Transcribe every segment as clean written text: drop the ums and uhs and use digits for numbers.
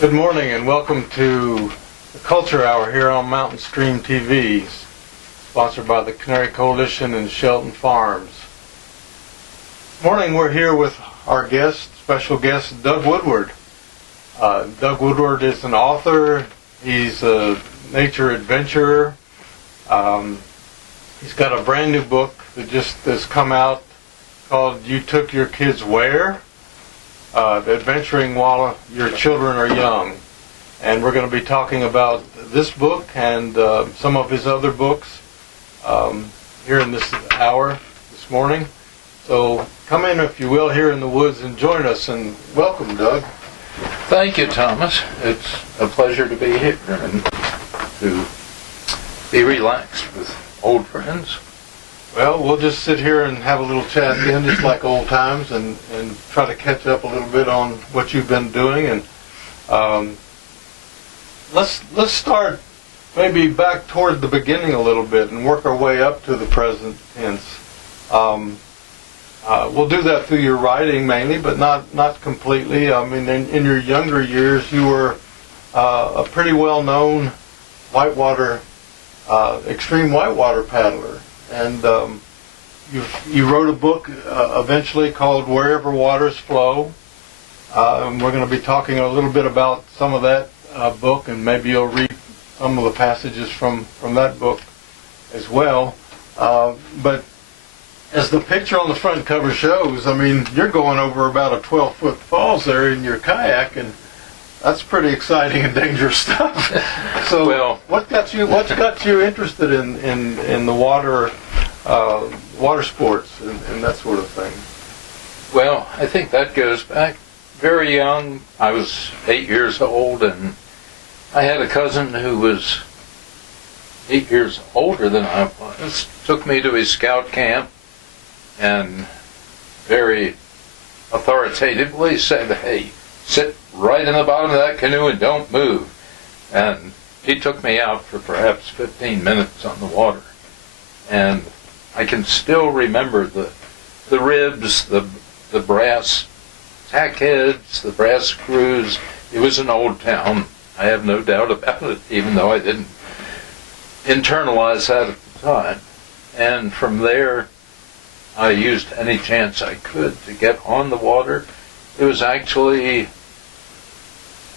Good morning and welcome to the Culture Hour here on Mountain Stream TV, sponsored by the Canary Coalition and Shelton Farms. This morning we're here with our special guest, Doug Woodward. Doug Woodward is an author. He's a nature adventurer. He's got a brand new book that just has come out called You Took Your Kids Where? Adventuring While Your Children Are Young. And we're going to be talking about this book and some of his other books here in this hour this morning. So come in, if you will, here in the woods and join us, and welcome, Doug. Thank you, Thomas. It's a pleasure to be here and to be relaxed with old friends. Well, we'll just sit here and have a little chat again, just like old times, and try to catch up a little bit on what you've been doing. And let's start maybe back toward the beginning a little bit and work our way up to the present tense. We'll do that through your writing mainly, but not completely. I mean, in your younger years, you were a pretty well-known extreme whitewater paddler. And you wrote a book eventually called Wherever Waters Flow. And we're going to be talking a little bit about some of that book, and maybe you'll read some of the passages from that book as well. But as the picture on the front cover shows, I mean, you're going over about a 12-foot falls there in your kayak, and that's pretty exciting and dangerous stuff. So, well, what's got you interested in the water sports and that sort of thing? Well, I think that goes back very young. I was 8 years old, and I had a cousin who was 8 years older than I was. Took me to his scout camp and very authoritatively said, "Hey, sit right in the bottom of that canoe and don't move." And he took me out for perhaps 15 minutes on the water. And I can still remember the ribs, the brass tack heads, the brass screws. It was an old town. I have no doubt about it, even though I didn't internalize that at the time. And from there, I used any chance I could to get on the water. It was actually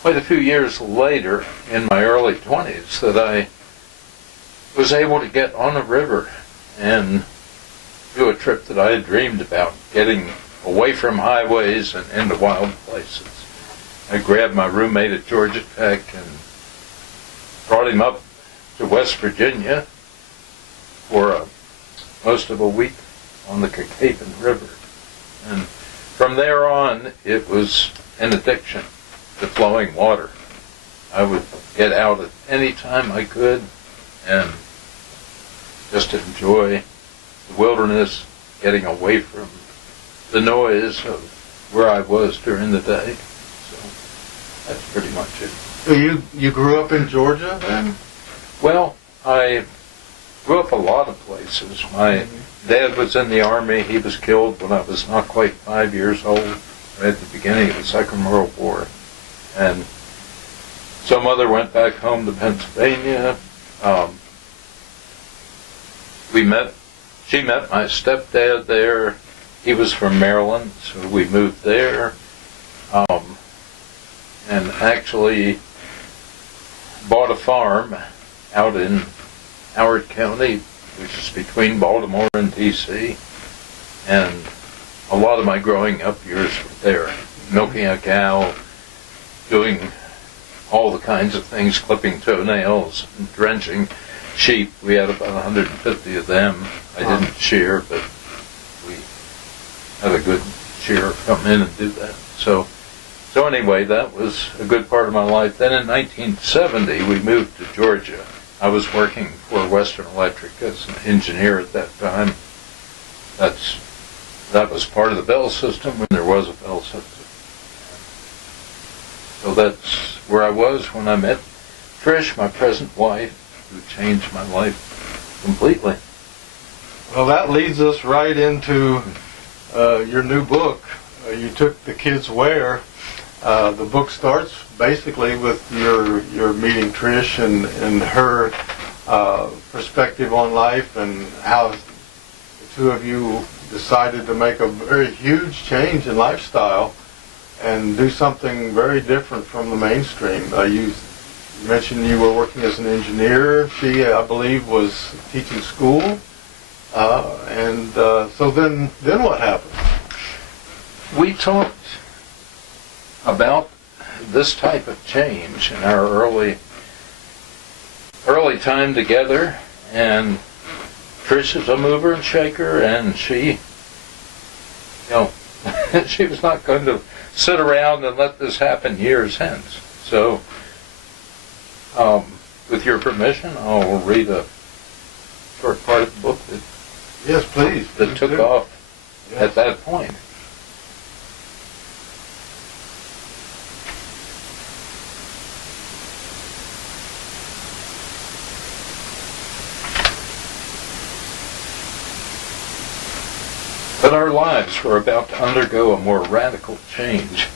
quite a few years later, in my early 20s, that I was able to get on a river and do a trip that I had dreamed about, getting away from highways and into wild places. I grabbed my roommate at Georgia Tech and brought him up to West Virginia for most of a week on the Caucasian River. And from there on, it was an addiction to flowing water. I would get out at any time I could and just enjoy the wilderness, getting away from the noise of where I was during the day. So that's pretty much it. So you grew up in Georgia then? Well, I grew up a lot of places. My dad was in the Army. He was killed when I was not quite 5 years old, right at the beginning of the Second World War. And so Mother went back home to Pennsylvania. She met my stepdad there. He was from Maryland, so we moved there. And actually bought a farm out in Howard County, which is between Baltimore and D.C. And a lot of my growing up years were there, milking a cow, doing all the kinds of things, clipping toenails, and drenching sheep. We had about 150 of them. I didn't shear, but we had a good shearer come in and do that. So anyway, that was a good part of my life. Then in 1970, we moved to Georgia. I was working for Western Electric as an engineer at that time. That was part of the Bell system when there was a Bell system. So that's where I was when I met Trish, my present wife, who changed my life completely. Well, that leads us right into your new book. You Took the Kids Where? The book starts basically with your meeting Trish and her perspective on life and how the two of you decided to make a very huge change in lifestyle and do something very different from the mainstream. You mentioned you were working as an engineer. She, I believe, was teaching school. So then what happened? We talked about this type of change in our early time together, and Trish is a mover and shaker, and she, she was not going to sit around and let this happen years hence. So, with your permission, I'll read a short part of the book that Yes, please. that took off at that point. But our lives were about to undergo a more radical change.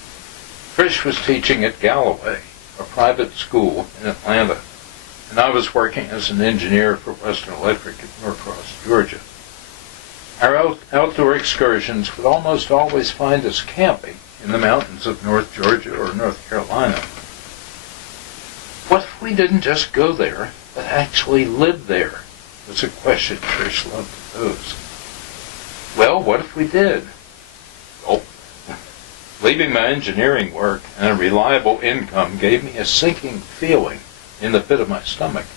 Trish was teaching at Galloway, a private school in Atlanta, and I was working as an engineer for Western Electric in Norcross, Georgia. Our outdoor excursions would almost always find us camping in the mountains of North Georgia or North Carolina. What if we didn't just go there, but actually live there? Was a question Trish loved to pose. Well, what if we did? Well, leaving my engineering work and a reliable income gave me a sinking feeling in the pit of my stomach.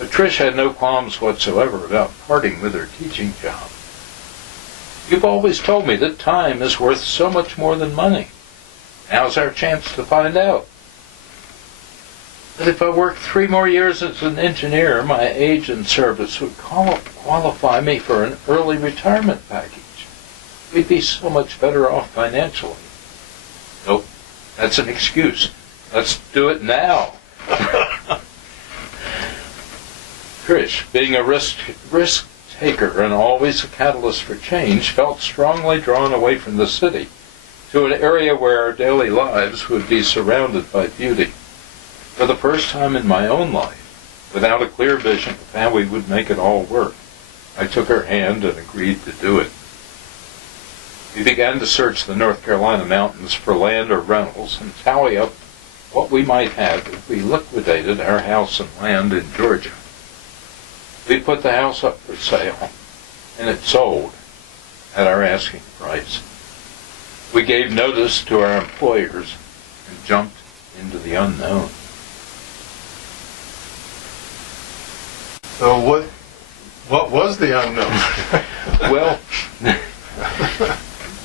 But Trish had no qualms whatsoever about parting with her teaching job. You've always told me that time is worth so much more than money. Now's our chance to find out. But if I worked 3 more years as an engineer, my age and service would qualify me for an early retirement package. We'd be so much better off financially. Nope, that's an excuse. Let's do it now. Trish, being a risk taker and always a catalyst for change, felt strongly drawn away from the city to an area where our daily lives would be surrounded by beauty. For the first time in my own life, without a clear vision of how we would make it all work, I took her hand and agreed to do it. We began to search the North Carolina mountains for land or rentals and tally up what we might have if we liquidated our house and land in Georgia. We put the house up for sale, and it sold at our asking price. We gave notice to our employers and jumped into the unknown. So what was the unknown? Well,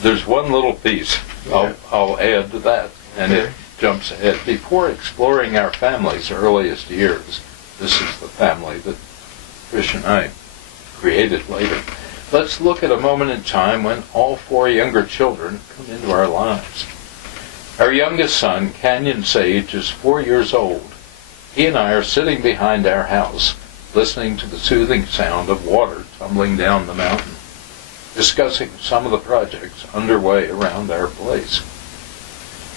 there's one little piece I'll add to that, and it jumps ahead. Before exploring our family's earliest years, this is the family that Trish and I created later. Let's look at a moment in time when all 4 younger children come into our lives. Our youngest son, Canyon Sage, is 4 years old. He and I are sitting behind our house, listening to the soothing sound of water tumbling down the mountain, discussing some of the projects underway around our place.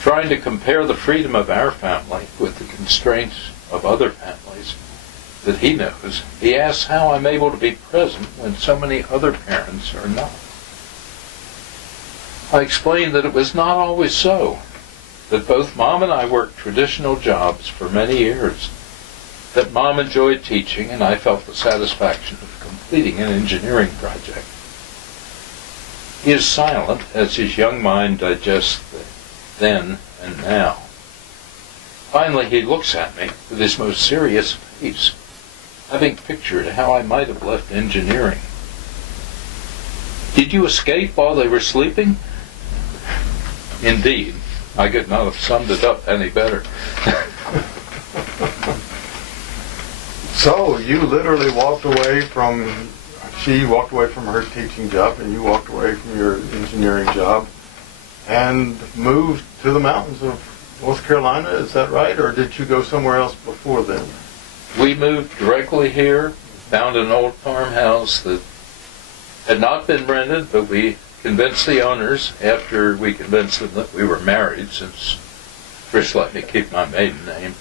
Trying to compare the freedom of our family with the constraints of other families that he knows, he asks how I'm able to be present when so many other parents are not. I explained that it was not always so, that both Mom and I worked traditional jobs for many years, that Mom enjoyed teaching and I felt the satisfaction of completing an engineering project. He is silent as his young mind digests the then and now. Finally, he looks at me with his most serious face, having pictured how I might have left engineering. Did you escape while they were sleeping? Indeed, I could not have summed it up any better. So you literally walked away from, she walked away from her teaching job and you walked away from your engineering job and moved to the mountains of North Carolina, is that right? Or did you go somewhere else before then? We moved directly here, found an old farmhouse that had not been rented, but we convinced the owners, after we convinced them that we were married, since Trish let me keep my maiden name.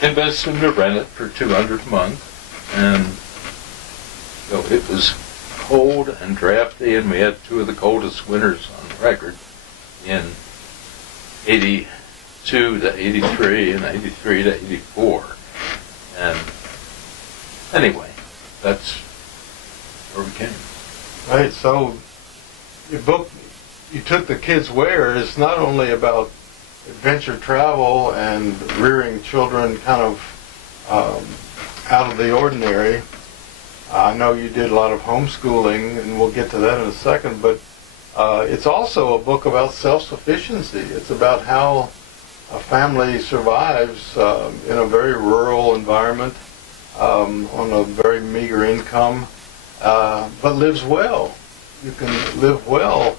Convinced him to rent it for $200 a month, and so it was cold and drafty, and we had two of the coldest winters on record in 82 to 83 and 83 to 84. And anyway, that's where we came. Right, so your book, you took the kids where is not only about adventure travel and rearing children kind of out of the ordinary. I know you did a lot of homeschooling, and we'll get to that in a second, but it's also a book about self-sufficiency. It's about how a family survives in a very rural environment, on a very meager income, but lives well. You can live well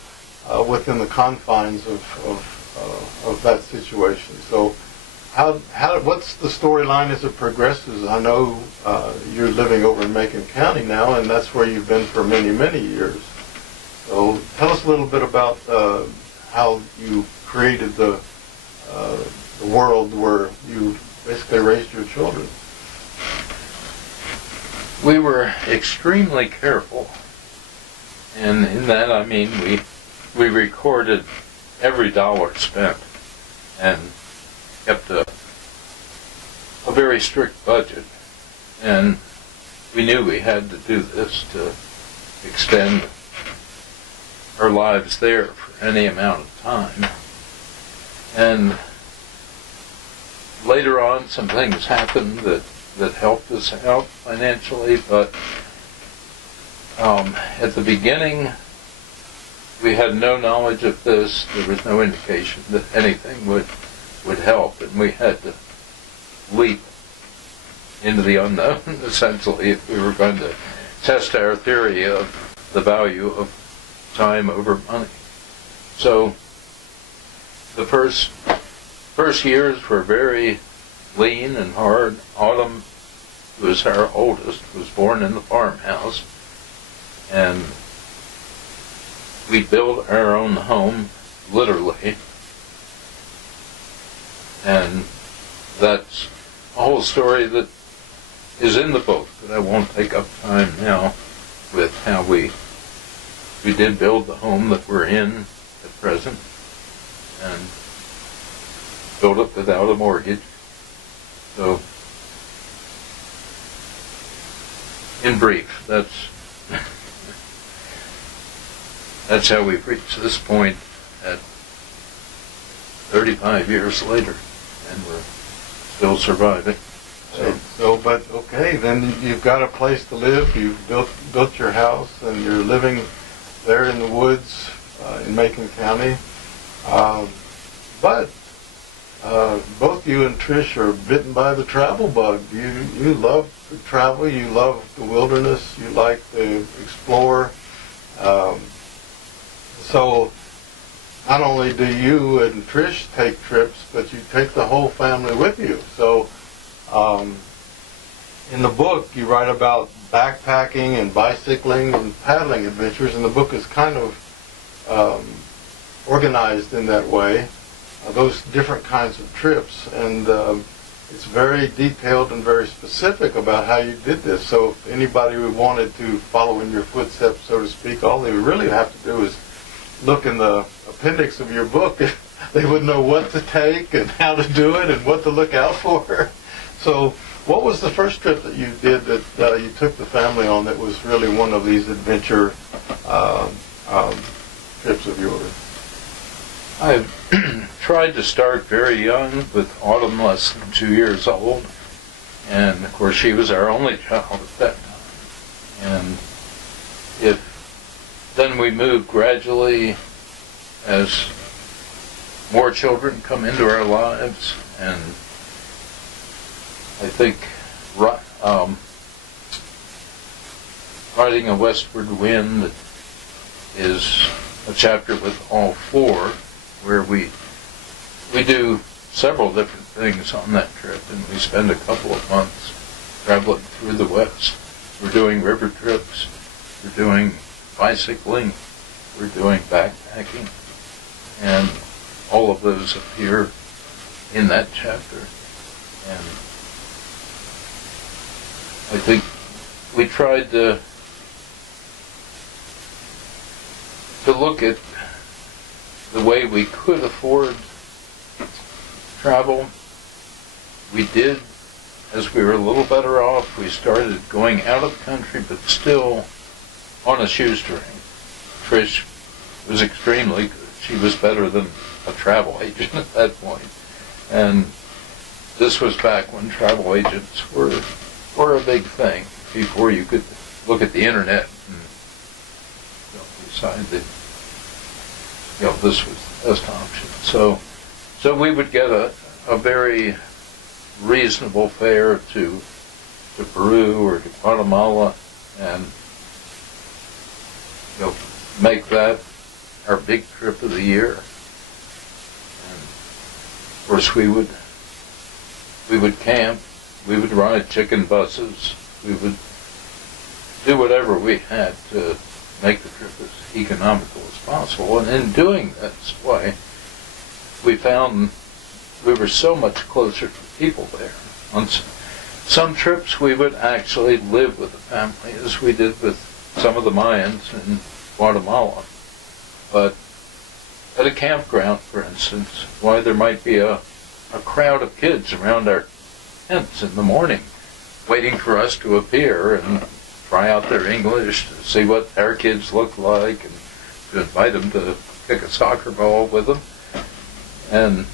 within the confines of that situation. So what's the storyline as it progresses? I know you're living over in Macon County now, and that's where you've been for many, many years. So tell us a little bit about how you created the world where you basically raised your children. We were extremely careful, and in that I mean we recorded every dollar spent and kept a very strict budget, and we knew we had to do this to extend our lives there for any amount of time. And later on some things happened that helped us out financially, but at the beginning we had no knowledge of this. There was no indication that anything would help, and we had to leap into the unknown, essentially, if we were going to test our theory of the value of time over money. So the first years were very lean and hard. Autumn, who was our oldest, was born in the farmhouse, and we built our own home, literally, and that's a whole story that is in the book, but I won't take up time now with how we did build the home that we're in at present, and built it without a mortgage. So, in brief, that's how we've reached this point at 35 years later, and we're still surviving. But okay, then you've got a place to live. You've built your house, and you're living there in the woods in Macon County. But both you and Trish are bitten by the travel bug. You love to travel. You love the wilderness. You like to explore. So not only do you and Trish take trips, but you take the whole family with you. So in the book you write about backpacking and bicycling and paddling adventures, and the book is kind of organized in that way, those different kinds of trips, and it's very detailed and very specific about how you did this. So if anybody who wanted to follow in your footsteps, so to speak, all they would really have to do is look in the appendix of your book. They would know what to take and how to do it and what to look out for. So what was the first trip that you did that you took the family on that was really one of these adventure trips of yours? I tried to start very young, with Autumn less than 2 years old, and of course she was our only child at that time. And then we moved gradually as more children come into our lives, and I think Riding a Westward Wind is a chapter with all four, where we do several different things on that trip, and we spend a couple of months traveling through the West. We're doing river trips, we're doing bicycling, were doing backpacking, and all of those appear in that chapter. And I think we tried to look at the way we could afford travel. We did, as we were a little better off, we started going out of the country, but still on a shoestring. Trish was extremely good. She was better than a travel agent at that point. And this was back when travel agents were a big thing, before you could look at the internet and decide that this was the best option. So we would get a very reasonable fare to Peru or to Guatemala, and make that our big trip of the year. And of course we would camp, we would ride chicken buses, we would do whatever we had to make the trip as economical as possible. And in doing this, we found we were so much closer to people there. On some trips we would actually live with the family, as we did with some of the Mayans in Guatemala. But at a campground, for instance, there might be a crowd of kids around our tents in the morning, waiting for us to appear and try out their English, to see what our kids look like, and to invite them to kick a soccer ball with them. And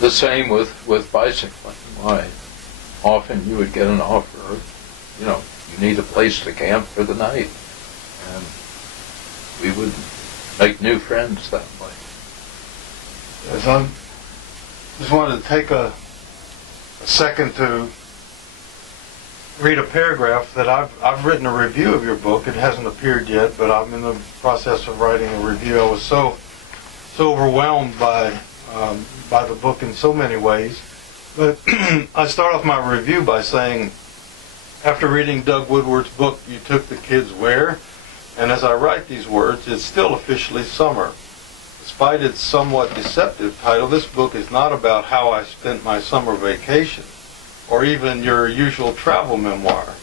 the same with bicycling. Often you would get an offer, you need a place to camp for the night. And we would make new friends that way. Yes, I just wanted to take a second to read a paragraph that I've written a review of your book. It hasn't appeared yet, but I'm in the process of writing a review. I was so overwhelmed by the book in so many ways. But I start off my review by saying, after reading Doug Woodward's book, You Took the Kids Where? And as I write these words, it's still officially summer. Despite its somewhat deceptive title, this book is not about how I spent my summer vacation, or even your usual travel memoir.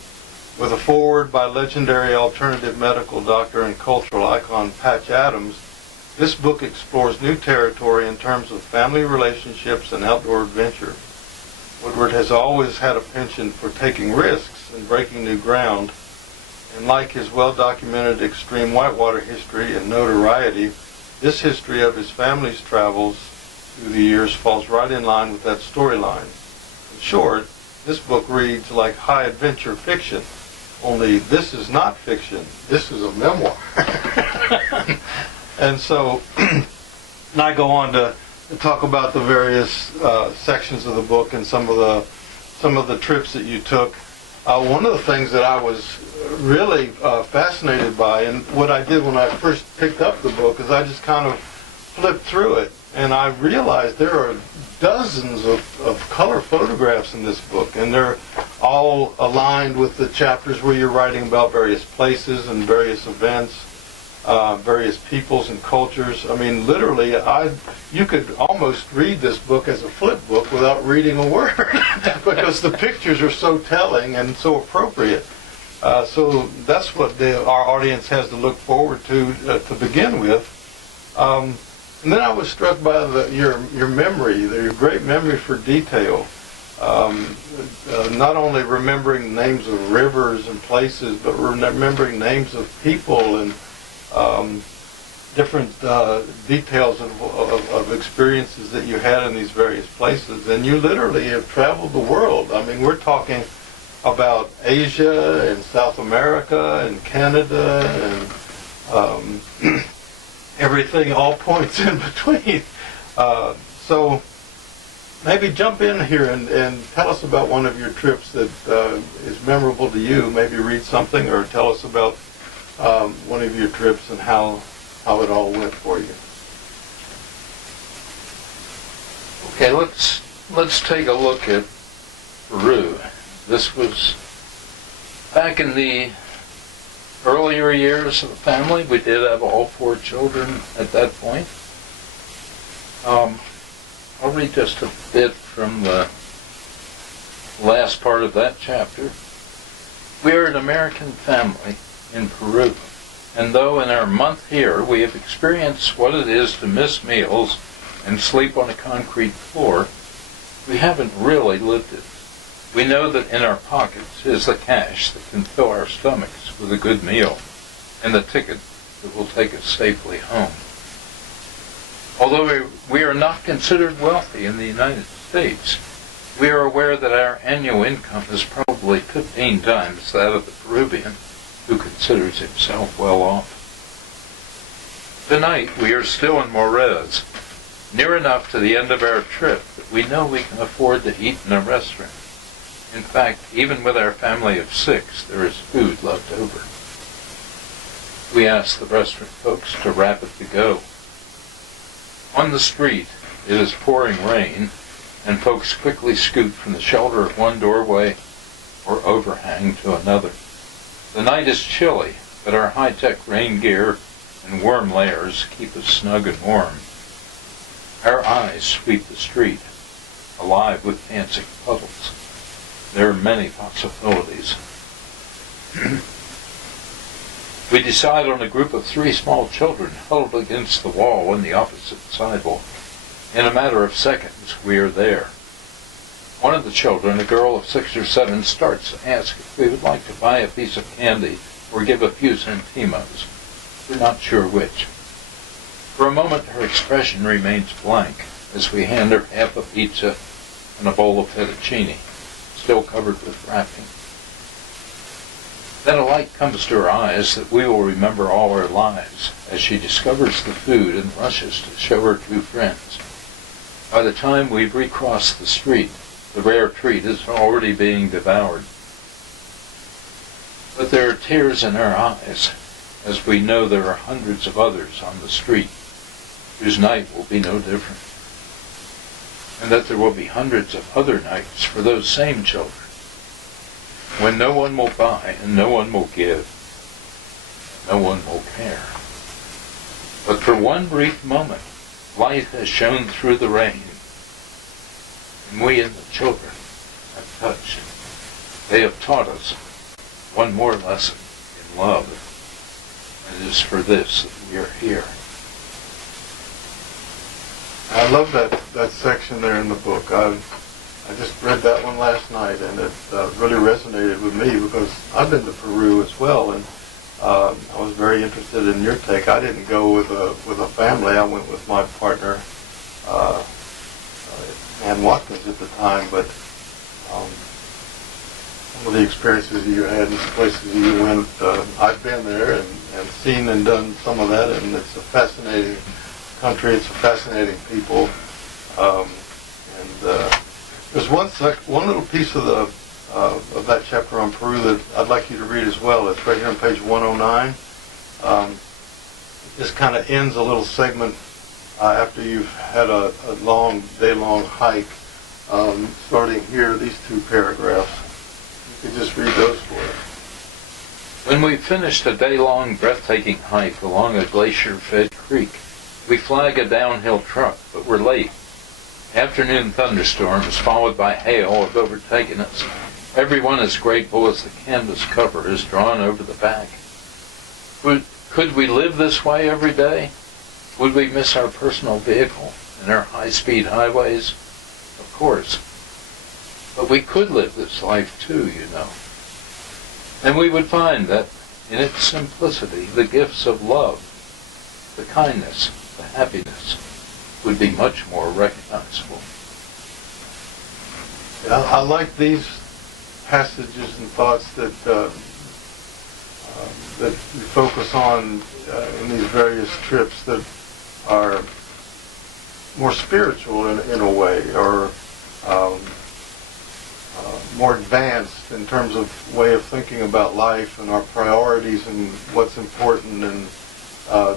With a foreword by legendary alternative medical doctor and cultural icon Patch Adams, this book explores new territory in terms of family relationships and outdoor adventure. Woodward has always had a penchant for taking risks and breaking new ground, and like his well-documented extreme whitewater history and notoriety, this history of his family's travels through the years falls right in line with that storyline. In short, this book reads like high-adventure fiction, only this is not fiction, this is a memoir. And so, and I go on to talk about the various sections of the book and some of the trips that you took. One of the things that I was really fascinated by, and what I did when I first picked up the book, is I just kind of flipped through it, and I realized there are dozens of color photographs in this book, and they're all aligned with the chapters where you're writing about various places and various events. Various peoples and cultures. I mean, literally, you could almost read this book as a flip book without reading a word because the pictures are so telling and so appropriate. So that's what our audience has to look forward to begin with. And then I was struck by your memory, your great memory for detail. Not only remembering names of rivers and places, but remembering names of people and different details of experiences that you had in these various places. And you literally have traveled the world. I mean, we're talking about Asia and South America and Canada and everything, all points in between. So maybe jump in here and tell us about one of your trips that is memorable to you. Maybe read something or tell us about one of your trips and how it all went for you. Okay, let's take a look at Peru. This was back in the earlier years of the family. We did have all 4 children at that point. I'll read just a bit from the last part of that chapter. We are an American family in Peru, and though in our month here we have experienced what it is to miss meals and sleep on a concrete floor, we haven't really lived it. We know that in our pockets is the cash that can fill our stomachs with a good meal and the ticket that will take us safely home. Although we are not considered wealthy in the United States, we are aware that our annual income is probably 15 times that of the Peruvian who considers himself well off. Tonight we are still in Morez, near enough to the end of our trip that we know we can afford to eat in a restaurant. In fact, even with our family of 6, there is food left over. We ask the restaurant folks to wrap it to go. On the street, it is pouring rain, and folks quickly scoot from the shelter of one doorway or overhang to another. The night is chilly, but our high-tech rain gear and warm layers keep us snug and warm. Our eyes sweep the street, alive with dancing puddles. There are many possibilities. We decide on a group of 3 small children huddled against the wall on the opposite sidewalk. In a matter of seconds, we are there. One of the children, a girl of 6 or 7, starts to ask if we would like to buy a piece of candy or give a few centimos. We're not sure which. For a moment, her expression remains blank as we hand her half a pizza and a bowl of fettuccine, still covered with wrapping. Then a light comes to her eyes that we will remember all our lives as she discovers the food and rushes to show her 2 friends. By the time we've recrossed the street, the rare treat is already being devoured. But there are tears in our eyes as we know there are hundreds of others on the street whose night will be no different, and that there will be hundreds of other nights for those same children, when no one will buy and no one will give, no one will care. But for one brief moment, light has shone through the rain, and we and the children have touched. They have taught us one more lesson in love, and it is for this that we are here. I love that section there in the book. I just read that one last night, and it really resonated with me because I've been to Peru as well, and I was very interested in your take. I didn't go with a family. I went with my partner, Ann Watkins at the time, but some of the experiences you had and the places you went, I've been there and seen and done some of that, and it's a fascinating country. It's a fascinating people, and there's one little piece of that chapter on Peru that I'd like you to read as well. It's right here on page 109. This kind of ends a little segment after you've had a long, day-long hike. Starting here, these 2 paragraphs. You could just read those for us. When we finished a day-long, breathtaking hike along a glacier-fed creek, we flag a downhill truck, but we're late. Afternoon thunderstorms followed by hail have overtaken us. Everyone is grateful as the canvas cover is drawn over the back. Could we live this way every day? Would we miss our personal vehicle and our high-speed highways? Of course. But we could live this life too, you know. And we would find that in its simplicity, the gifts of love, the kindness, the happiness would be much more recognizable. Yeah, I like these passages and thoughts that that we focus on in these various trips that are more spiritual in a way, or more advanced in terms of way of thinking about life and our priorities and what's important, and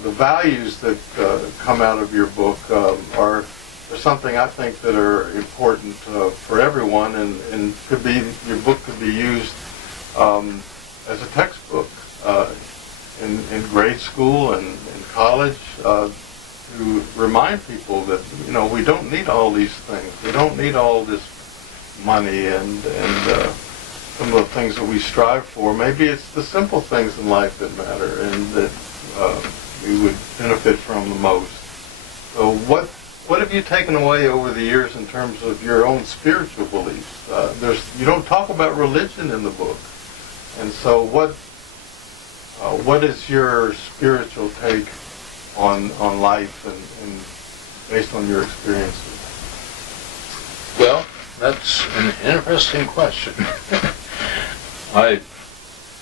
the values that come out of your book are something I think that are important for everyone, and could be, your book could be used as a textbook in grade school and in college to remind people that, we don't need all these things. We don't need all this money and some of the things that we strive for. Maybe it's the simple things in life that matter and that we would benefit from the most. So what have you taken away over the years in terms of your own spiritual beliefs? You don't talk about religion in the book, and so what is your spiritual take on life and based on your experiences? Well, that's an interesting question. I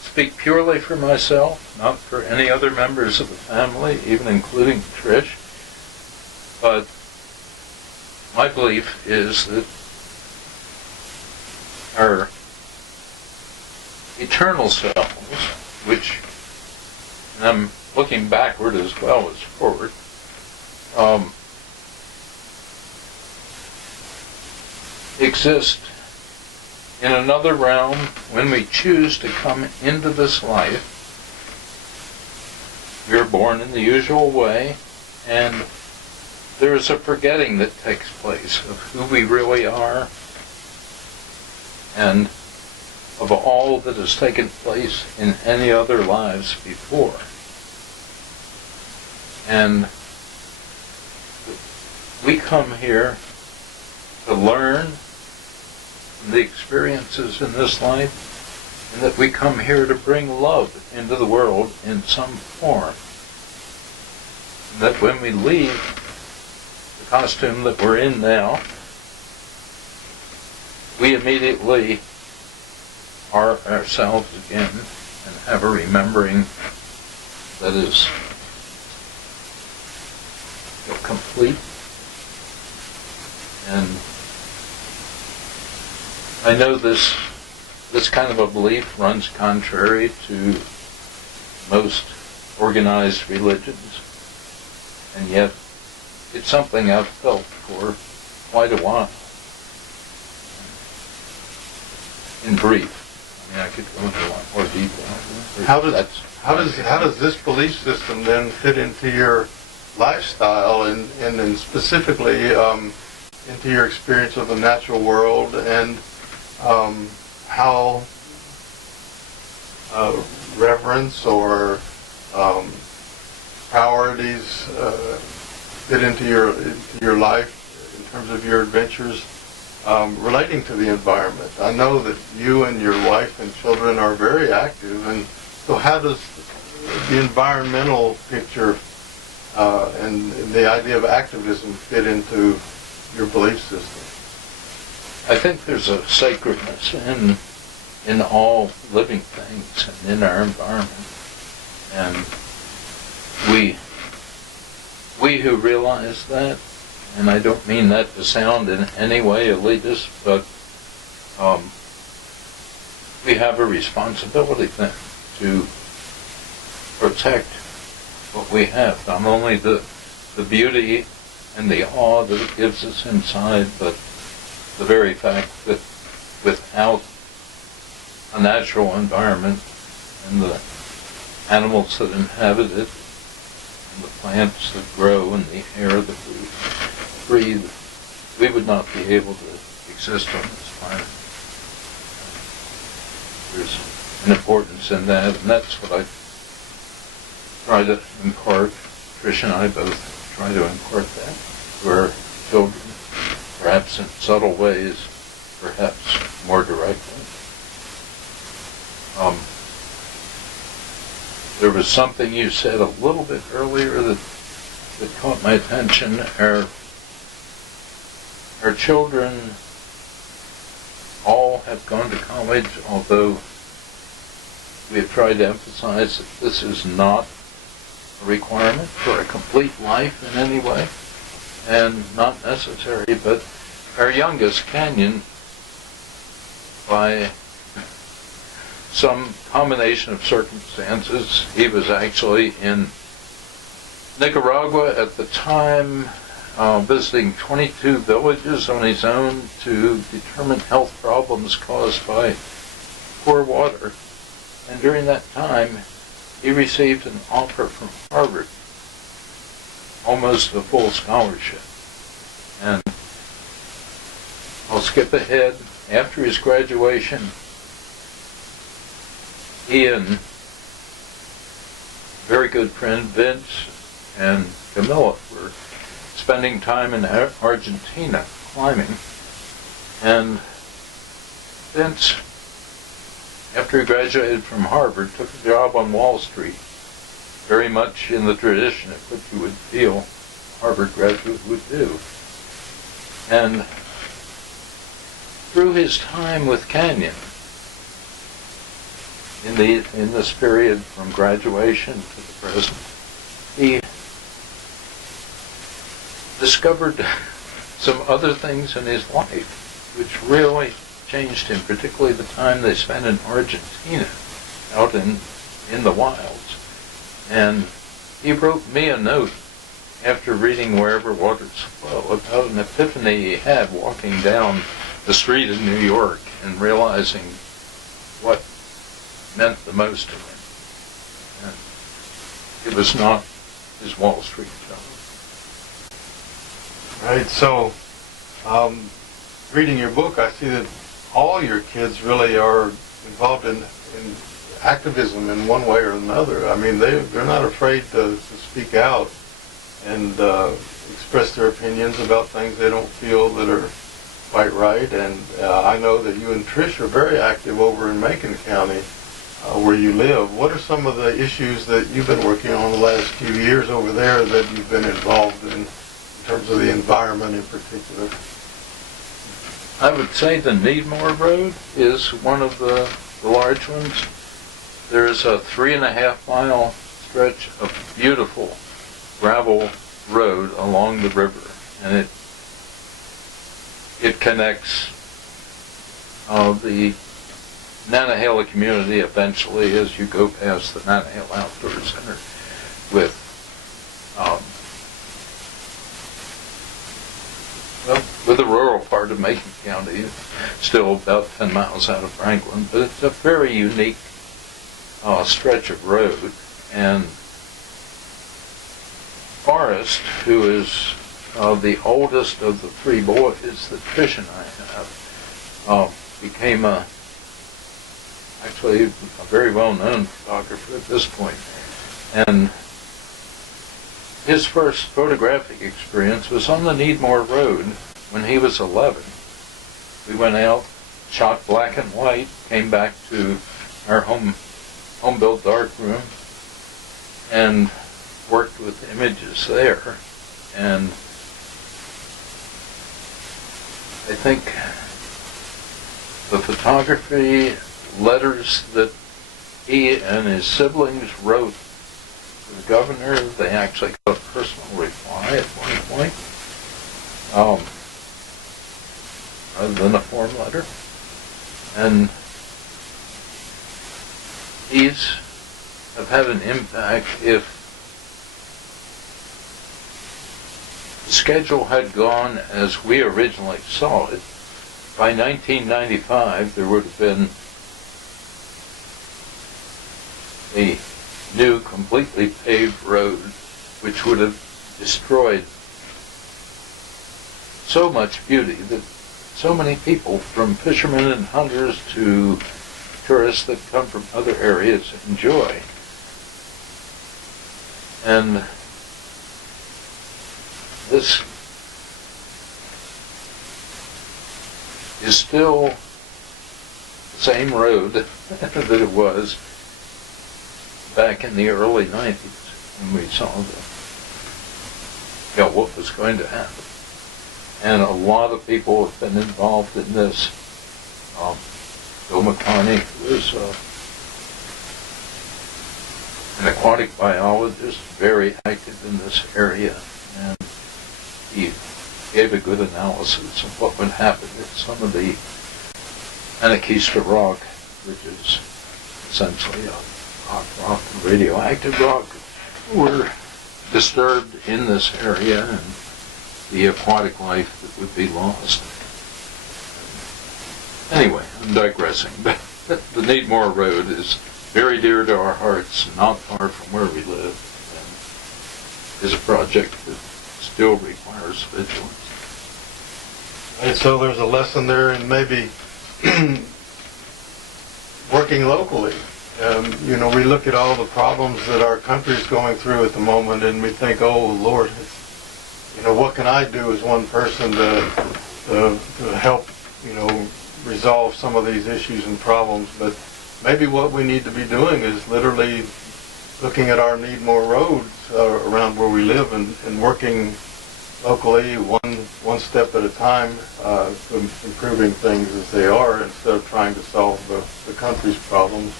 speak purely for myself, not for any other members of the family, even including Trish. But my belief is that our eternal selves, which, and I'm looking backward as well as forward, exist in another realm when we choose to come into this life. We are born in the usual way, and there is a forgetting that takes place of who we really are and of all that has taken place in any other lives before. And we come here to learn from the experiences in this life, and that we come here to bring love into the world in some form. And that when we leave the costume that we're in now, we immediately are ourselves again and have a remembering that is complete. And I know this kind of a belief runs contrary to most organized religions, and yet it's something I've felt for quite a while. In brief, I mean, I could go into a lot more detail. How does this belief system then fit into your lifestyle and specifically into your experience of the natural world, and how reverence or priorities fit into your life in terms of your adventures relating to the environment? I know that you and your wife and children are very active, and so how does the environmental picture and the idea of activism fit into your belief system? I think there's a sacredness in all living things and in our environment. And we who realize that, and I don't mean that to sound in any way elitist, but we have a responsibility then to protect what we have. Not only the beauty and the awe that it gives us inside, but the very fact that without a natural environment and the animals that inhabit it, and the plants that grow and the air that we breathe, we would not be able to exist on this planet. There's an importance in that, and that's what I try to impart. Trish and I both try to impart that to our children, perhaps in subtle ways, perhaps more directly. There was something you said a little bit earlier that caught my attention. Our children all have gone to college, although we have tried to emphasize that this is not a requirement for a complete life in any way, and not necessary. But our youngest, Canyon, by some combination of circumstances, he was actually in Nicaragua at the time, visiting 22 villages on his own to determine health problems caused by poor water. And during that time, he received an offer from Harvard, almost a full scholarship. And I'll skip ahead. After his graduation, he and very good friend Vince and Camilla were spending time in Argentina climbing. And Vince, after he graduated from Harvard, took a job on Wall Street, very much in the tradition of what you would feel a Harvard graduate would do. And through his time with Canyon, in this period from graduation to the present, he discovered some other things in his life which really changed him, particularly the time they spent in Argentina, out in the wilds. And he wrote me a note after reading Wherever Waters Flow about an epiphany he had walking down the street in New York and realizing what meant the most to him. And it was not his Wall Street job. Right, so reading your book, I see that all your kids really are involved in activism in one way or another. I mean, they're not afraid to speak out and express their opinions about things they don't feel that are quite right. And I know that you and Trish are very active over in Macon County, where you live. What are some of the issues that you've been working on the last few years over there that you've been involved in terms of the environment in particular? I would say the Needmore Road is one of the large ones. There's a 3.5-mile stretch of beautiful gravel road along the river, and it connects the Nantahala community eventually as you go past the Nantahala Outdoor Center with the rural part of Macon County, still about 10 miles out of Franklin, but it's a very unique stretch of road. And Forrest, who is the oldest of the 3 boys that Trish and I have, became actually a very well-known photographer at this point. And his first photographic experience was on the Needmore Road when he was 11. We went out, shot black and white, came back to our home-built darkroom, and worked with images there. And I think the photography letters that he and his siblings wrote to the governor, they actually got a personal reply at one point, rather than a form letter. And these have had an impact. If the schedule had gone as we originally saw it, by 1995 there would have been a new, completely paved road which would have destroyed so much beauty that so many people, from fishermen and hunters to tourists that come from other areas, enjoy. And this is still the same road that it was back in the early 90s when we saw what was going to happen. And a lot of people have been involved in this. Bill McCarney was an aquatic biologist, very active in this area, and he gave a good analysis of what would happen if some of the Anakista rock, which is essentially a hot rock and radioactive rock, were disturbed in this area, and the aquatic life that would be lost. Anyway, I'm digressing, but the Needmore Road is very dear to our hearts, not far from where we live, and is a project that still requires vigilance. And so there's a lesson there in maybe working locally. We look at all the problems that our country is going through at the moment, and we think, oh, Lord, what can I do as one person to help, resolve some of these issues and problems? But maybe what we need to be doing is literally looking at our need more roads around where we live and working locally one step at a time, improving things as they are instead of trying to solve the country's problems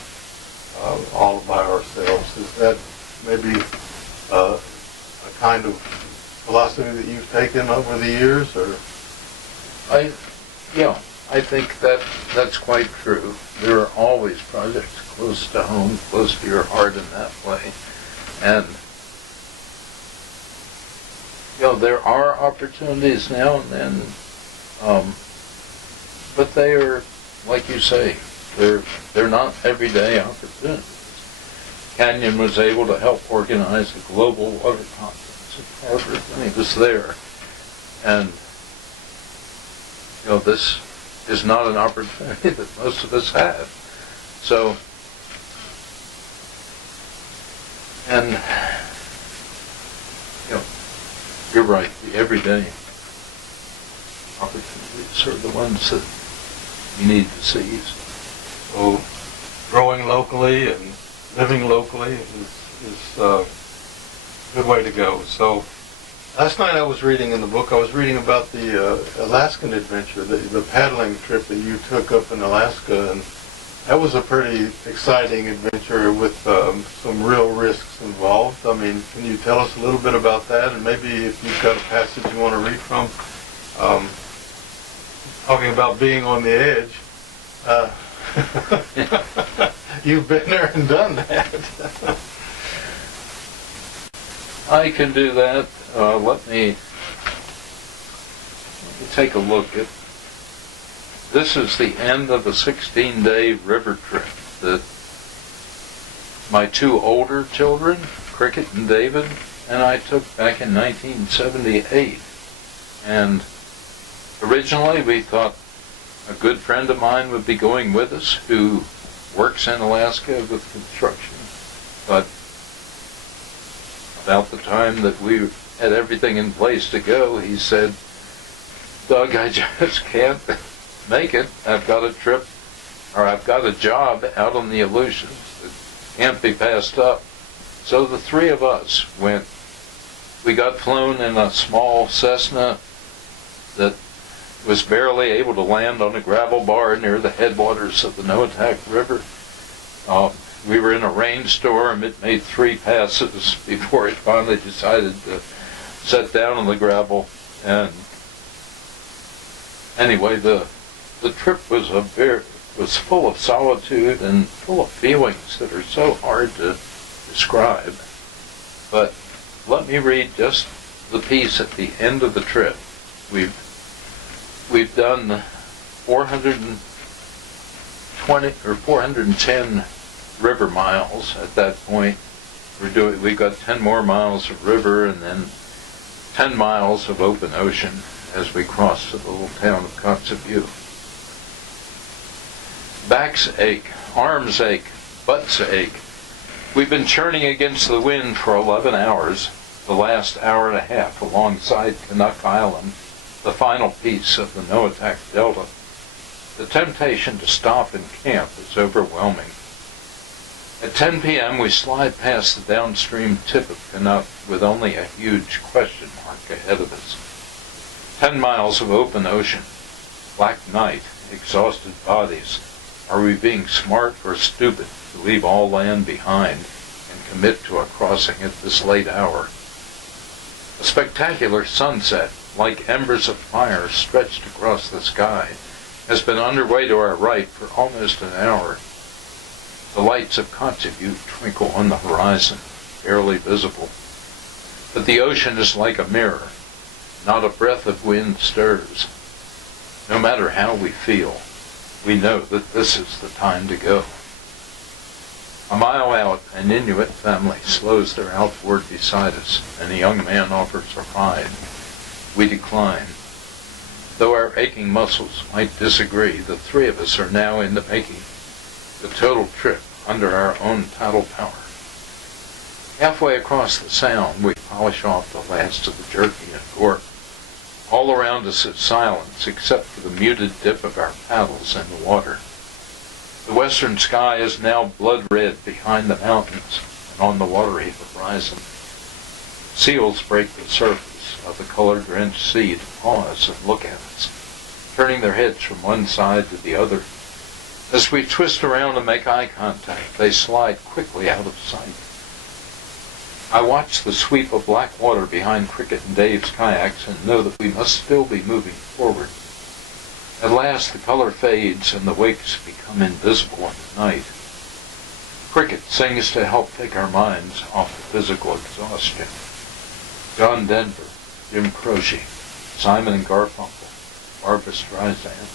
all by ourselves. Is that maybe a kind of philosophy that you've taken over the years, or? I think that's quite true. There are always projects close to home, close to your heart in that way. And, there are opportunities now and then, but they are, like you say, they're not everyday opportunities. Canyon was able to help organize a global water conference at Harvard when he was there. And, this is not an opportunity that most of us have. So, and, you're right, the everyday opportunities are the ones that you need to seize. So, growing locally and living locally is a good way to go. So, last night I was reading in the book, I was reading about the Alaskan adventure, the paddling trip that you took up in Alaska, and that was a pretty exciting adventure with some real risks involved. I mean, can you tell us a little bit about that? And maybe if you've got a passage you want to read from, talking about being on the edge. You've been there and done that. I can do that. Let me take a look at. This is the end of a 16-day river trip that my two older children, Cricket and David, and I took back in 1978. And originally we thought a good friend of mine would be going with us who works in Alaska with construction. But about the time that we had everything in place to go, he said, Doug, I just can't make it. I've got a job out on the Aleutians that can't be passed up. So the three of us went. We got flown in a small Cessna that was barely able to land on a gravel bar near the headwaters of the Noatak River. We were in a rainstorm. It made 3 passes before it finally decided to set down on the gravel. And anyway, the trip was full of solitude and full of feelings that are so hard to describe. But let me read just the piece at the end of the trip. We've done 420 or 410 river miles at that point. We've got 10 more miles of river and then 10 miles of open ocean as we cross to the little town of Kotzebue. Backs ache, arms ache, butts ache. We've been churning against the wind for 11 hours, the last hour and a half alongside Canuck Island, the final piece of the Noatak Delta. The temptation to stop and camp is overwhelming. At 10 p.m. we slide past the downstream tip of Canuck with only a huge question mark ahead of us. 10 miles of open ocean, black night, exhausted bodies. Are we being smart or stupid to leave all land behind and commit to a crossing at this late hour? A spectacular sunset, like embers of fire stretched across the sky, has been underway to our right for almost an hour. The lights of Kotzebue twinkle on the horizon, barely visible. But the ocean is like a mirror. Not a breath of wind stirs. No matter how we feel, we know that this is the time to go. A mile out, an Inuit family slows their outboard beside us, and a young man offers a ride. We decline. Though our aching muscles might disagree, the three of us are now in the making. The total trip under our own paddle power. Halfway across the sound, we polish off the last of the jerky and gorp. All around us is silence, except for the muted dip of our paddles in the water. The western sky is now blood red behind the mountains and on the watery horizon. Seals break the surface of the color-drenched sea to pause and look at us, turning their heads from one side to the other. As we twist around and make eye contact, they slide quickly out of sight. I watch the sweep of black water behind Cricket and Dave's kayaks and know that we must still be moving forward. At last the color fades and the wakes become invisible in the night. Cricket sings to help take our minds off the physical exhaustion. John Denver, Jim Croce, Simon and Garfunkel, Barbra Streisand.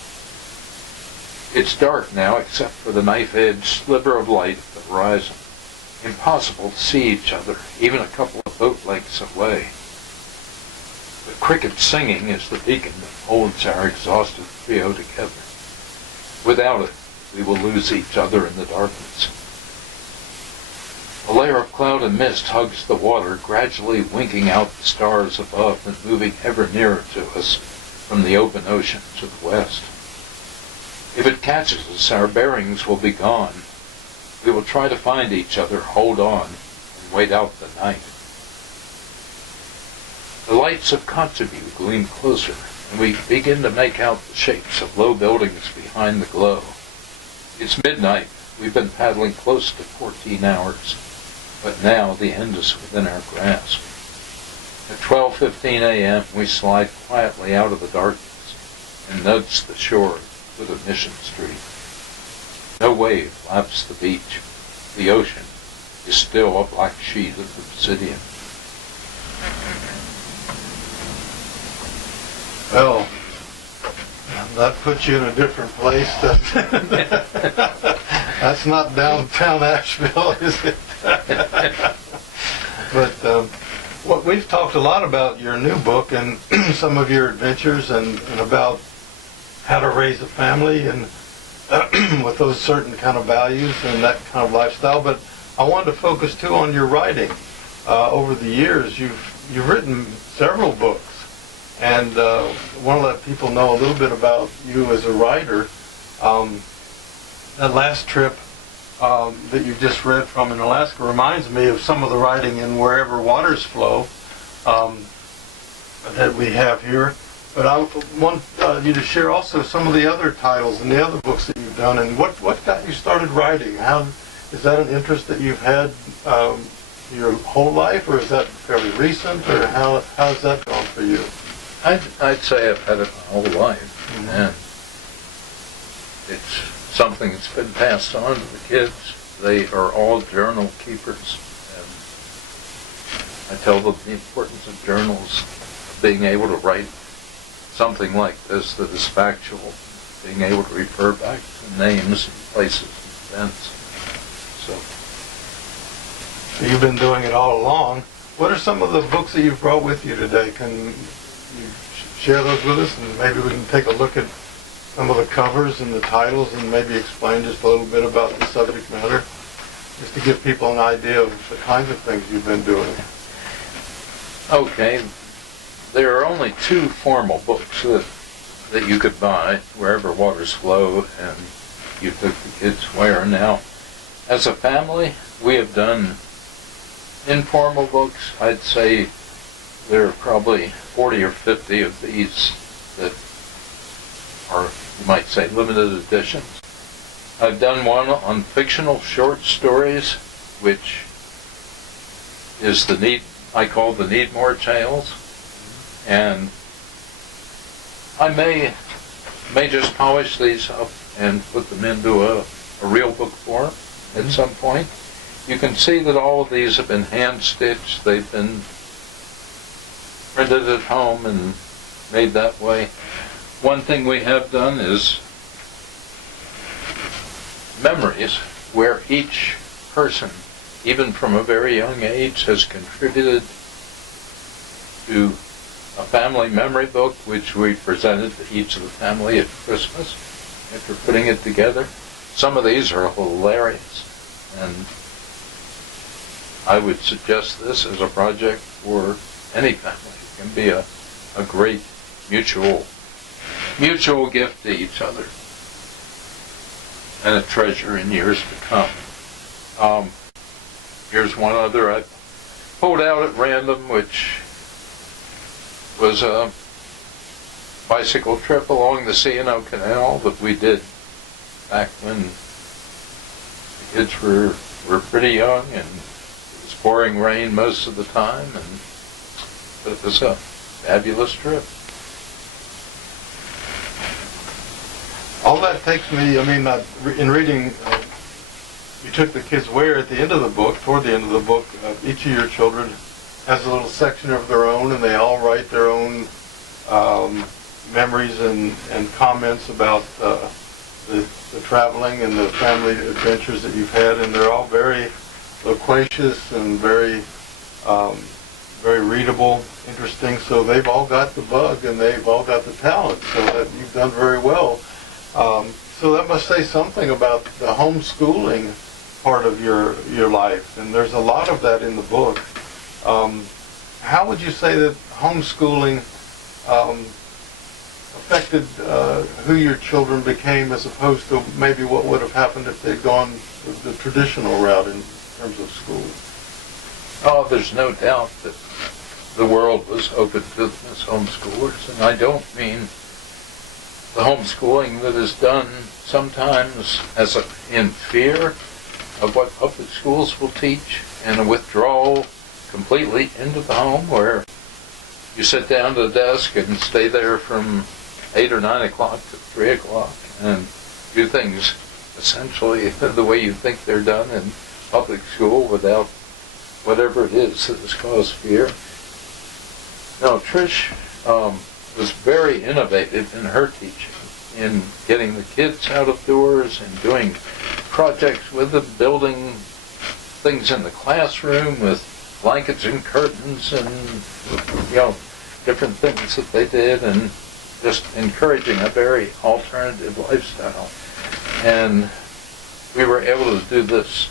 It's dark now except for the knife-edged sliver of light at the horizon. Impossible to see each other, even a couple of boat lengths away. The cricket singing is the beacon that holds our exhausted trio together. Without it, we will lose each other in the darkness. A layer of cloud and mist hugs the water, gradually winking out the stars above and moving ever nearer to us from the open ocean to the west. If it catches us, our bearings will be gone. We will try to find each other, hold on, and wait out the night. The lights of Kotzebue gleam closer, and we begin to make out the shapes of low buildings behind the glow. It's midnight. We've been paddling close to 14 hours, but now the end is within our grasp. At 12:15 a.m., we slide quietly out of the darkness and nudge the shore with a Mission Street. No wave laps the beach. The ocean is still a black sheet of obsidian. Well, that puts you in a different place. That's not downtown Asheville, is it? But what we've talked a lot about your new book and some of your adventures and about how to raise a family and with those certain kind of values and that kind of lifestyle. But I wanted to focus too on your writing. Over the years, you've written several books, and want to let people know a little bit about you as a writer. That last trip that you just read from in Alaska reminds me of some of the writing in Wherever Waters Flow that we have here. But I want you to share also some of the other titles and the other books that you've done, and what got you started writing. How is that an interest that you've had your whole life, or is that fairly recent, or how's that gone for you? I'd say I've had it my whole life, and it's something that's been passed on to the kids. They are all journal keepers, and I tell them the importance of journals, of being able to write something like this that is factual, being able to refer back to names and places and events. So you've been doing it all along. What are some of the books that you've brought with you today? Can you share those with us, and maybe we can take a look at some of the covers and the titles and maybe explain just a little bit about the subject matter, just to give people an idea of the kinds of things you've been doing. Okay. There are only two formal books that you could buy, Wherever Waters Flow and You Took the Kids Where. Now, as a family, we have done informal books. I'd say there are probably 40 or 50 of these that are, you might say, limited editions. I've done one on fictional short stories, which is I call the Needmore Tales. And I may just polish these up and put them into a real book form at some point. You can see that all of these have been hand-stitched. They've been printed at home and made that way. One thing we have done is memories, where each person, even from a very young age, has contributed to a family memory book, which we presented to each of the family at Christmas after putting it together. Some of these are hilarious, and I would suggest this as a project for any family. It can be a great mutual gift to each other, and a treasure in years to come. Here's one other I pulled out at random, which was a bicycle trip along the C&O Canal that we did back when the kids were pretty young, and it was pouring rain most of the time, but it was a fabulous trip. All that takes me, in reading, you took the kids where at the end of the book, toward the end of the book, each of your children has a little section of their own, and they all write their own memories and comments about the traveling and the family adventures that you've had, and they're all very loquacious and very readable, interesting. So they've all got the bug and they've all got the talent. So that you've done very well. So that must say something about the homeschooling part of your life, and there's a lot of that in the book. How would you say that homeschooling affected who your children became, as opposed to maybe what would have happened if they'd gone the traditional route in terms of school? Oh, there's no doubt that the world was open to them as homeschoolers, and I don't mean the homeschooling that is done sometimes in fear of what public schools will teach, and a withdrawal completely into the home where you sit down at the desk and stay there from 8 or 9 o'clock to 3 o'clock and do things essentially the way you think they're done in public school without whatever it is that has caused fear. Now, Trish was very innovative in her teaching, in getting the kids out of doors and doing projects with them, building things in the classroom with blankets and curtains and, different things that they did, and just encouraging a very alternative lifestyle. And we were able to do this,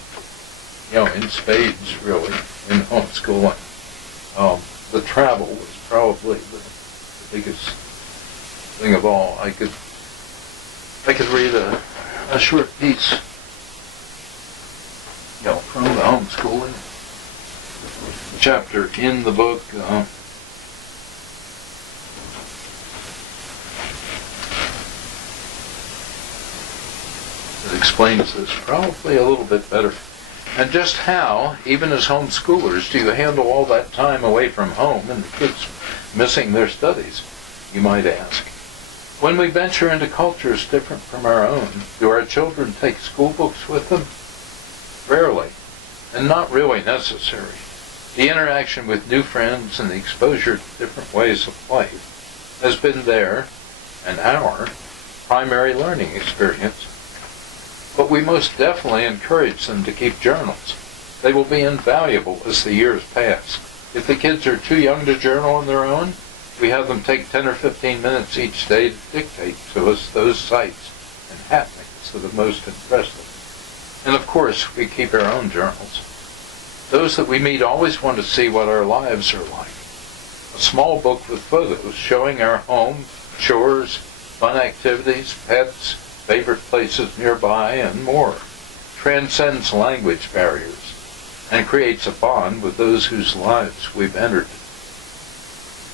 in spades, really, in homeschooling. The travel was probably the biggest thing of all. I could read a short piece, from the homeschooling chapter in the book. It explains this probably a little bit better. And just how, even as homeschoolers, do you handle all that time away from home and the kids missing their studies, you might ask. When we venture into cultures different from our own, do our children take school books with them? Rarely, and not really necessary. The interaction with new friends and the exposure to different ways of life has been their, and our, primary learning experience. But we most definitely encourage them to keep journals. They will be invaluable as the years pass. If the kids are too young to journal on their own, we have them take 10 or 15 minutes each day to dictate to us those sights and happenings that have most impressed them. And of course, we keep our own journals. Those that we meet always want to see what our lives are like. A small book with photos showing our home, chores, fun activities, pets, favorite places nearby, and more transcends language barriers and creates a bond with those whose lives we've entered.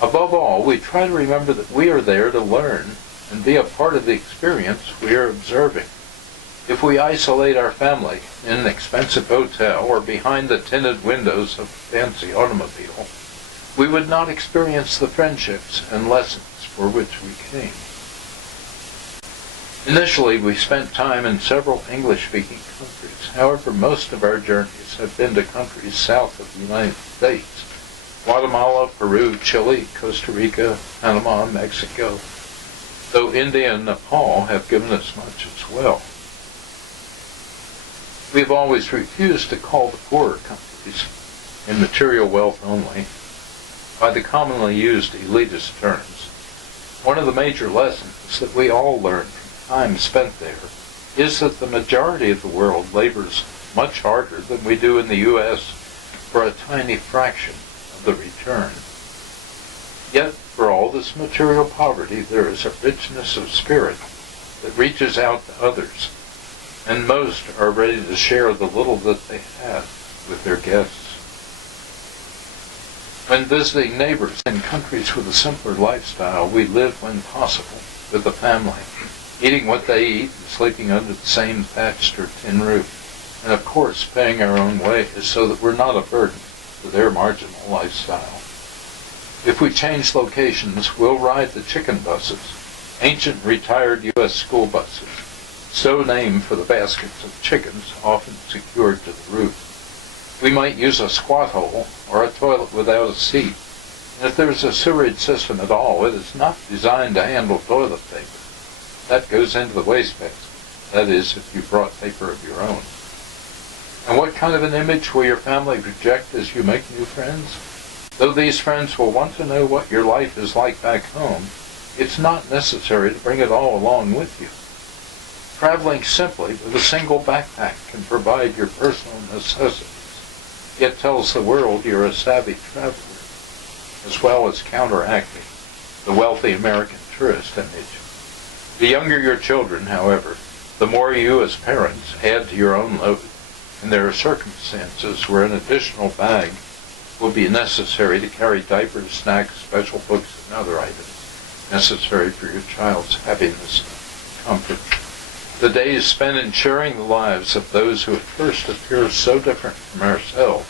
Above all, we try to remember that we are there to learn and be a part of the experience we are observing. If we isolate our family in an expensive hotel or behind the tinted windows of a fancy automobile, we would not experience the friendships and lessons for which we came. Initially, we spent time in several English-speaking countries. However, most of our journeys have been to countries south of the United States: Guatemala, Peru, Chile, Costa Rica, Panama, Mexico, though India and Nepal have given us much as well. We have always refused to call the poorer countries, in material wealth only, by the commonly used elitist terms. One of the major lessons that we all learn from time spent there is that the majority of the world labors much harder than we do in the U.S. for a tiny fraction of the return. Yet, for all this material poverty, there is a richness of spirit that reaches out to others, and most are ready to share the little that they have with their guests. When visiting neighbors in countries with a simpler lifestyle, we live when possible with the family, eating what they eat and sleeping under the same thatched or tin roof, and of course paying our own way so that we're not a burden to their marginal lifestyle. If we change locations, we'll ride the chicken buses, ancient retired U.S. school buses, so named for the baskets of chickens often secured to the roof. We might use a squat hole or a toilet without a seat, and if there's a sewerage system at all, it is not designed to handle toilet paper. That goes into the wastebasket. That is, if you brought paper of your own. And what kind of an image will your family project as you make new friends? Though these friends will want to know what your life is like back home, it's not necessary to bring it all along with you. Traveling simply with a single backpack can provide your personal necessities, yet tells the world you're a savvy traveler, as well as counteracting the wealthy American tourist image. The younger your children, however, the more you as parents add to your own load, and there are circumstances where an additional bag will be necessary to carry diapers, snacks, special books, and other items necessary for your child's happiness and comfort. The days spent ensuring the lives of those who at first appear so different from ourselves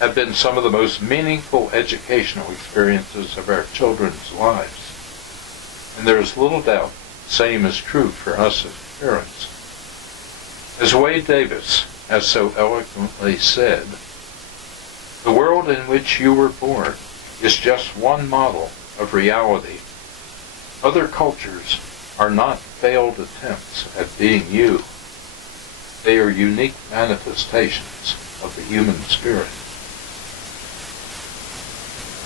have been some of the most meaningful educational experiences of our children's lives. And there is little doubt the same is true for us as parents. As Wade Davis has so eloquently said, the world in which you were born is just one model of reality. Other cultures are not failed attempts at being you. They are unique manifestations of the human spirit.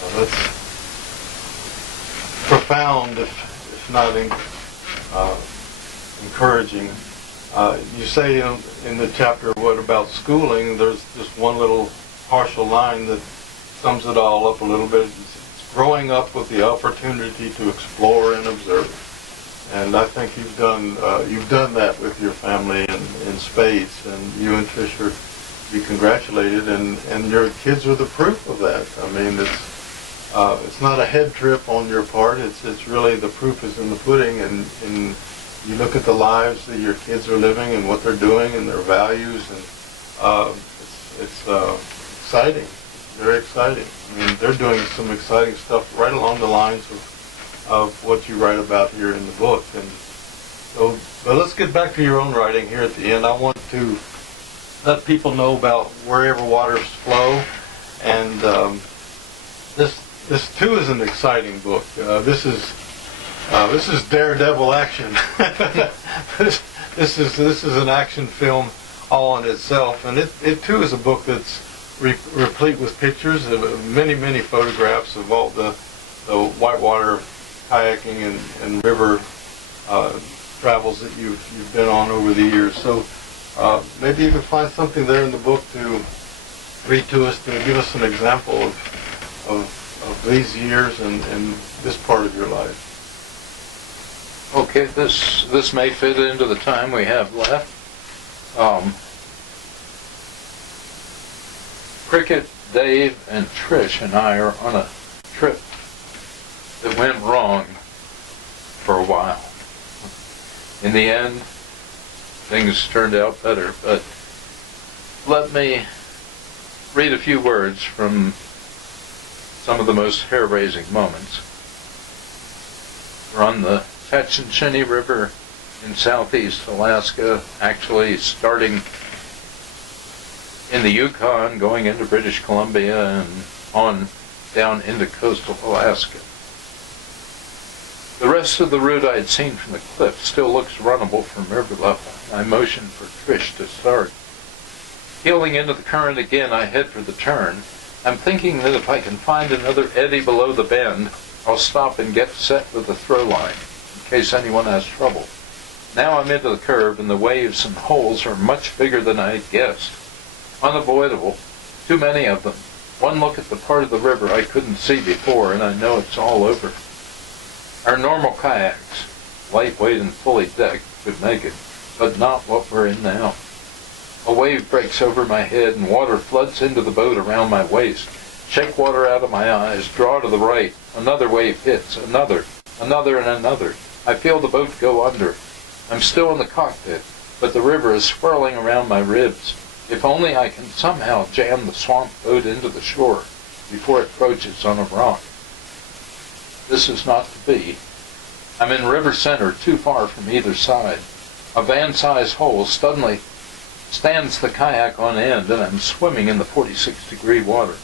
Well, that's profound, if not encouraging. You say in the chapter, what about schooling? There's just one little partial line that sums it all up a little bit. It's growing up with the opportunity to explore and observe. And I think you've done that with your family in spades, and you and Trish are to be congratulated, and your kids are the proof of that. I mean, it's not a head trip on your part. It's really the proof is in the pudding, and you look at the lives that your kids are living and what they're doing and their values, and it's exciting, very exciting. I mean, they're doing some exciting stuff right along the lines of what you write about here in the book. And so, but let's get back to your own writing here at the end. I want to let people know about Wherever Waters Flow, and this too is an exciting book. This is daredevil action. This is an action film all in itself, and it too is a book that's replete with pictures, many photographs of all the whitewater kayaking and river travels that you've been on over the years. So maybe you can find something there in the book to read to us, to give us an example of these years and this part of your life. Okay, this may fit into the time we have left. Cricket, Dave, and Trish and I are on a trip that went wrong for a while. In the end, things turned out better, but let me read a few words from some of the most hair-raising moments. We're on the Tatchinchini River in southeast Alaska, actually starting in the Yukon, going into British Columbia, and on down into coastal Alaska. The rest of the route I had seen from the cliff still looks runnable from river level. I motioned for Trish to start, Heeling into the current again, I head for the turn. I'm thinking that if I can find another eddy below the bend, I'll stop and get set with the throw line, in case anyone has trouble. Now I'm into the curve, and the waves and holes are much bigger than I had guessed. Unavoidable. Too many of them. One look at the part of the river I couldn't see before, and I know it's all over. Our normal kayaks, lightweight and fully decked, could make it, but not what we're in now. A wave breaks over my head, and water floods into the boat around my waist. Shake water out of my eyes, draw to the right. Another wave hits, another, and another. I feel the boat go under. I'm still in the cockpit, but the river is swirling around my ribs. If only I can somehow jam the swamp boat into the shore before it approaches on a rock. This is not to be. I'm in river center, too far from either side. A van-sized hole suddenly stands the kayak on end, and I'm swimming in the 46-degree water.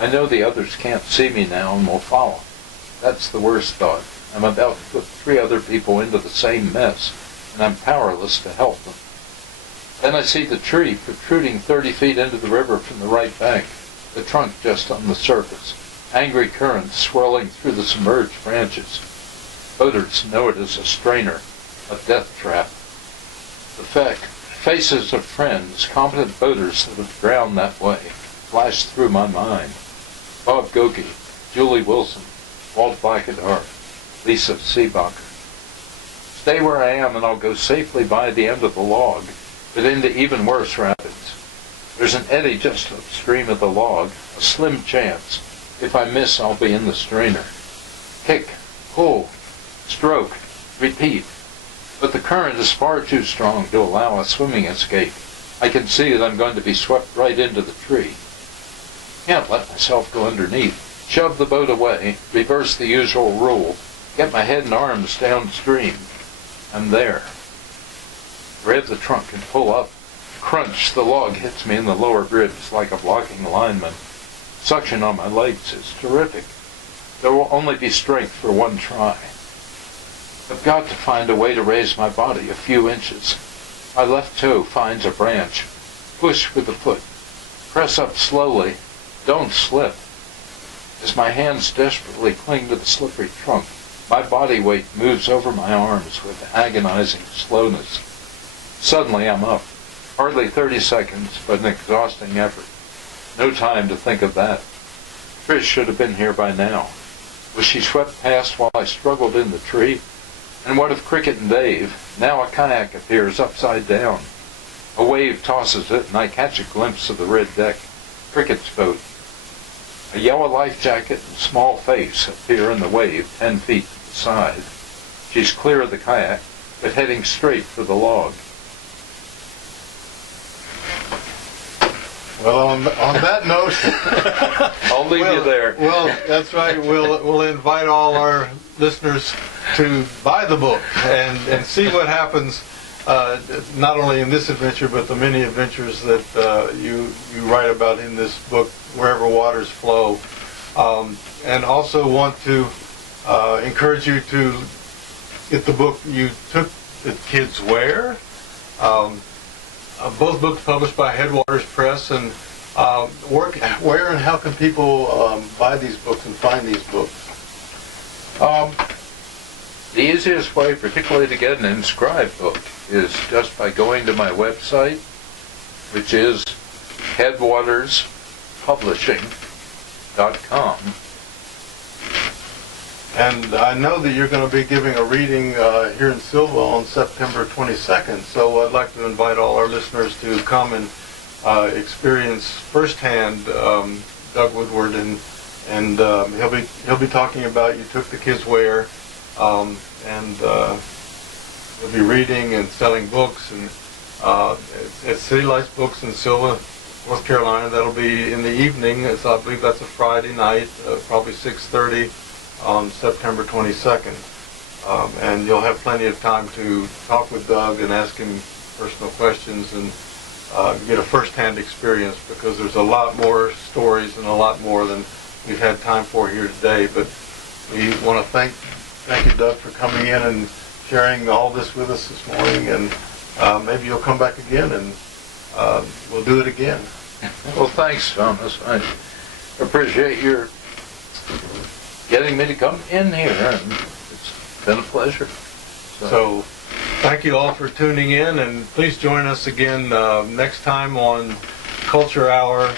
I know the others can't see me now and will follow. That's the worst thought. I'm about to put 3 other people into the same mess, and I'm powerless to help them. Then I see the tree protruding 30 feet into the river from the right bank, the trunk just on the surface, angry currents swirling through the submerged branches. Boaters know it as a strainer, a death trap. The faces of friends, competent boaters that have drowned that way, flashed through my mind. Bob Goki, Julie Wilson, Walt Blackadar, Lisa Seebacher. Stay where I am and I'll go safely by the end of the log, but into even worse rapids. There's an eddy just upstream of the log, a slim chance. If I miss, I'll be in the strainer. Kick, pull, stroke, repeat. But the current is far too strong to allow a swimming escape. I can see that I'm going to be swept right into the tree. Can't let myself go underneath. Shove the boat away, reverse the usual rule, get my head and arms downstream. I'm there. Grab the trunk and pull up. Crunch, the log hits me in the lower ribs like a blocking lineman. Suction on my legs is terrific. There will only be strength for one try. I've got to find a way to raise my body a few inches. My left toe finds a branch. Push with the foot. Press up slowly. Don't slip. As my hands desperately cling to the slippery trunk, my body weight moves over my arms with agonizing slowness. Suddenly I'm up. Hardly 30 seconds, but an exhausting effort. No time to think of that. Trish should have been here by now. Was she swept past while I struggled in the tree? And what of Cricket and Dave? Now a kayak appears upside down. A wave tosses it, and I catch a glimpse of the red deck. Cricket's boat. A yellow life jacket and small face appear in the wave 10 feet to the side. She's clear of the kayak, but heading straight for the log. Well, on that note, I'll leave you there. Well, that's right. We'll invite all our listeners to buy the book and see what happens, not only in this adventure, but the many adventures that you write about in this book, Wherever Waters Flow. And also want to encourage you to get the book you took the kids where. Both books published by Headwaters Press, and where and how can people buy these books and find these books? The easiest way, particularly to get an inscribed book, is just by going to my website, which is headwaterspublishing.com. And I know that you're going to be giving a reading here in Silva on September 22nd, so I'd like to invite all our listeners to come and experience firsthand Doug Woodward, and he'll be talking about You Took the Kids Where, and he'll be reading and selling books, and at City Lights Books in Silva, North Carolina. That'll be in the evening, so I believe that's a Friday night, probably 6:30. On September 22nd, and you'll have plenty of time to talk with Doug and ask him personal questions and get a first-hand experience, because there's a lot more stories and a lot more than we've had time for here today. But we want to thank you, Doug, for coming in and sharing all this with us this morning, and maybe you'll come back again and we'll do it again. Well, thanks, Thomas. I appreciate your getting me to come in here, and it's been a pleasure. So thank you all for tuning in, and please join us again next time on Culture Hour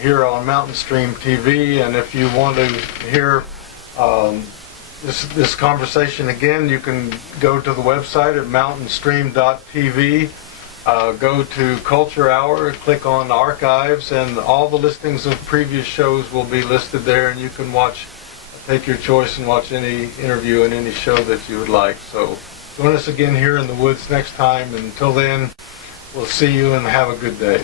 here on Mountain Stream TV. And if you want to hear this conversation again, you can go to the website at mountainstream.tv. Go to Culture Hour, click on Archives, and all the listings of previous shows will be listed there, and you can take your choice and watch any interview and any show that you would like. So join us again here in the woods next time. Until then, we'll see you and have a good day.